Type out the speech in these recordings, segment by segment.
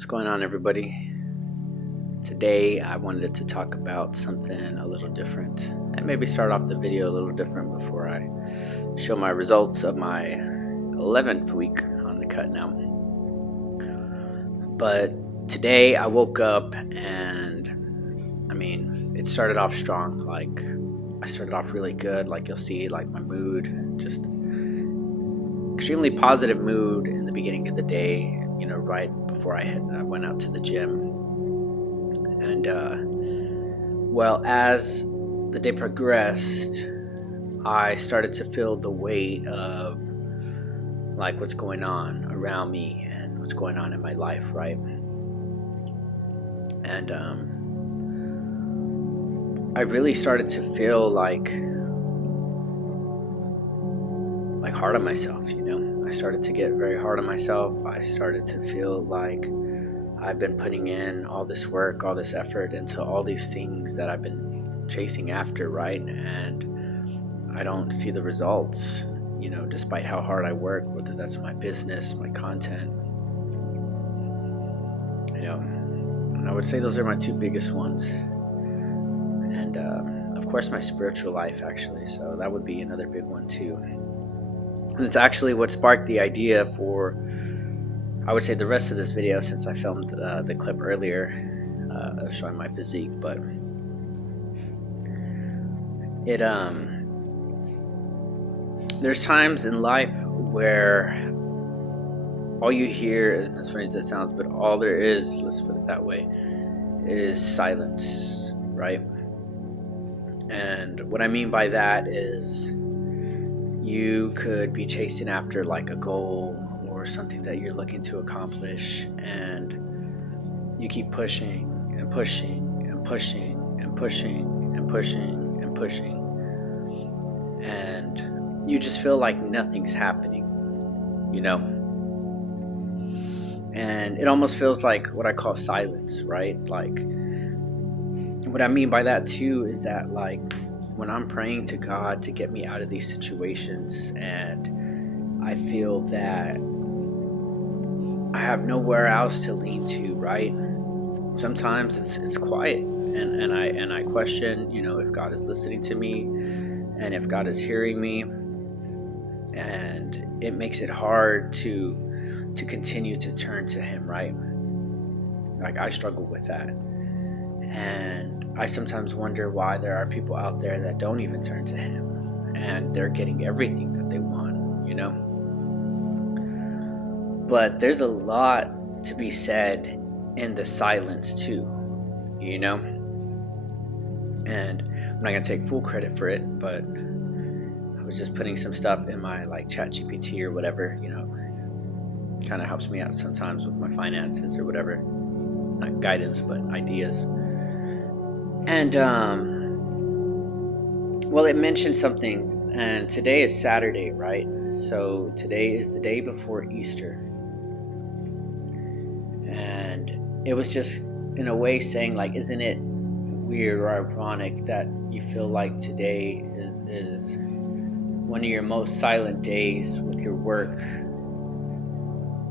What's going on, everybody? Today I wanted to talk about something a little different and maybe start off the video a little different before I show my results of my 11th week on the cut now. But today I woke up and it started off strong. Like, I started off really good. Like, you'll see, like, my mood, just extremely positive mood in the beginning of the day, right before I went out to the gym. And as the day progressed, I started to feel the weight of like what's going on around me and what's going on in my life, right? And I really started to feel like hard on myself. I started to get very hard on myself. I started to feel like I've been putting in all this work, all this effort into all these things that I've been chasing after, right? And I don't see the results, despite how hard I work, whether that's my business, my content. And I would say those are my two biggest ones. And of course, my spiritual life, actually. So that would be another big one too. And it's actually what sparked the idea for, I would say, the rest of this video, since I filmed the clip earlier of showing my physique. But there's times in life where all you hear, as funny as it sounds, but all there is, let's put it that way, is silence, right? And what I mean by that is you could be chasing after like a goal or something that you're looking to accomplish, and you keep pushing and pushing and pushing and pushing and pushing and pushing, and you just feel like nothing's happening, and it almost feels like what I call silence, right? Like, what I mean by that too is that, like, when I'm praying to God to get me out of these situations and I feel that I have nowhere else to lean to, right? Sometimes it's quiet, and I question, if God is listening to me and if God is hearing me, and it makes it hard to continue to turn to Him, right? Like, I struggle with that, and I sometimes wonder why there are people out there that don't even turn to Him and they're getting everything that they want, But there's a lot to be said in the silence too, And I'm not gonna take full credit for it, but I was just putting some stuff in my chat GPT or whatever, kind of helps me out sometimes with my finances or whatever. Not guidance, but ideas. And it mentioned something, and today is Saturday, right? So today is the day before Easter, and it was just in a way saying, like, isn't it weird or ironic that you feel like today is one of your most silent days with your work,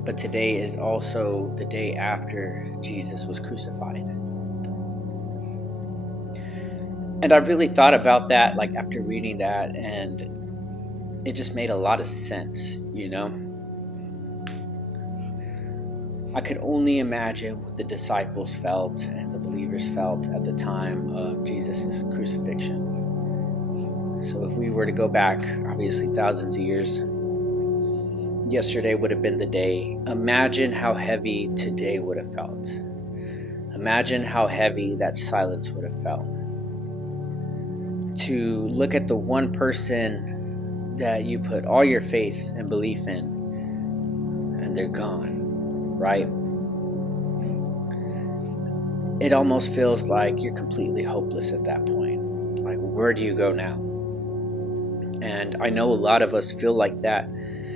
but today is also the day after Jesus was crucified? And I really thought about that, like, after reading that, and it just made a lot of sense, I could only imagine what the disciples felt and the believers felt at the time of Jesus' crucifixion. So if we were to go back, obviously, thousands of years, yesterday would have been the day. Imagine how heavy today would have felt. Imagine how heavy that silence would have felt. To look at the one person that you put all your faith and belief in, and they're gone, right? It almost feels like you're completely hopeless at that point. Like, where do you go now? And I know a lot of us feel like that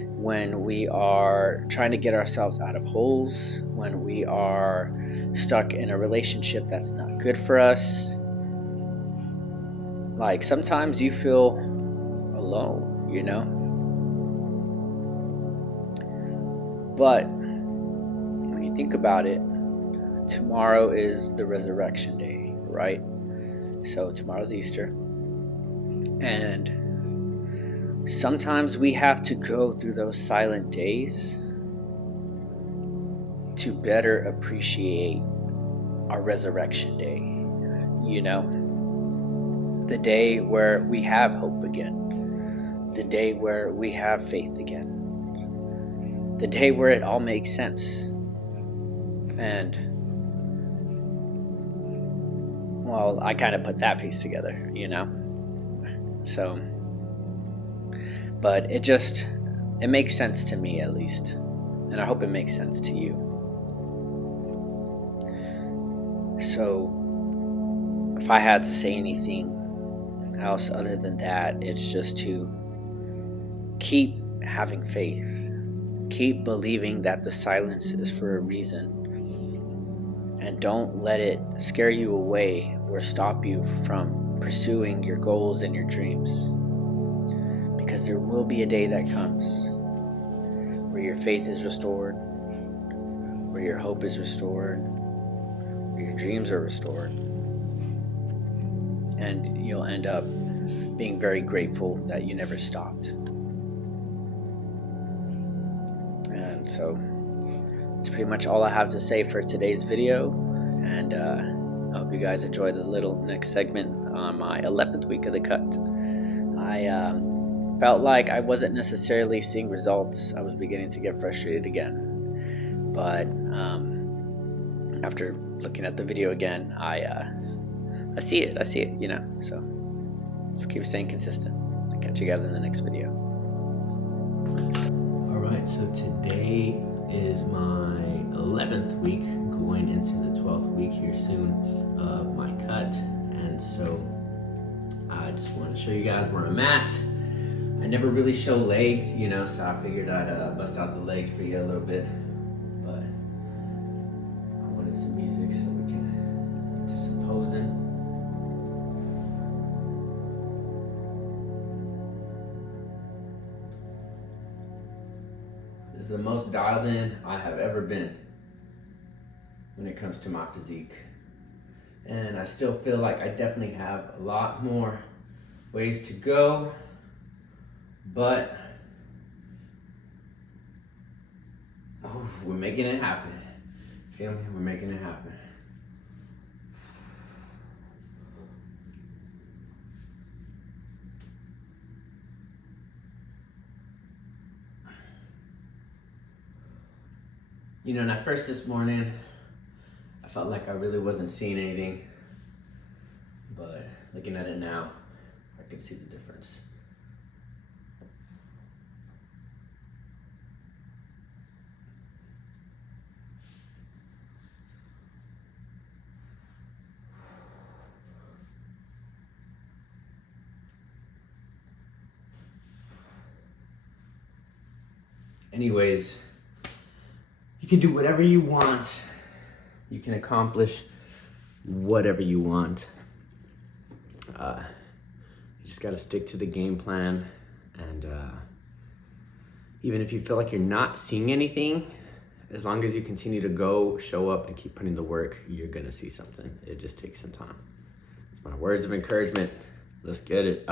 when we are trying to get ourselves out of holes, when we are stuck in a relationship that's not good for us. Like, sometimes you feel alone, But when you think about it, tomorrow is the resurrection day, right? So tomorrow's Easter. And sometimes we have to go through those silent days to better appreciate our resurrection day. You know, the day where we have hope again, the day where we have faith again, the day where it all makes sense. And, well, I kind of put that piece together, you know? So, but it makes sense to me at least. And I hope it makes sense to you. So, if I had to say anything else other than that, it's just to keep having faith. Keep believing that the silence is for a reason. And don't let it scare you away or stop you from pursuing your goals and your dreams. Because there will be a day that comes where your faith is restored, where your hope is restored, where your dreams are restored. And you'll end up being very grateful that you never stopped. And so that's pretty much all I have to say for today's video. And I hope you guys enjoy the little next segment on my 11th week of the cut. I felt like I wasn't necessarily seeing results. I was beginning to get frustrated again. But after looking at the video again, I see it, you know. So just keep staying consistent. I'll catch you guys in the next video. Alright, so today is my 11th week, going into the 12th week here soon of my cut. And so I just want to show you guys where I'm at. I never really show legs, you know, so I figured I'd bust out the legs for you a little bit. But I wanted some music so we can get to some posing. This is the most dialed in I have ever been when it comes to my physique. And I still feel like I definitely have a lot more ways to go, but we're making it happen. Feel me? We're making it happen. You know, and at first this morning, I felt like I really wasn't seeing anything, but looking at it now, I can see the difference. Anyways, you can do whatever you want. You can accomplish whatever you want. You just gotta stick to the game plan. And even if you feel like you're not seeing anything, as long as you continue to go, show up, and keep putting the work, you're gonna see something. It just takes some time. It's my words of encouragement. Let's get it.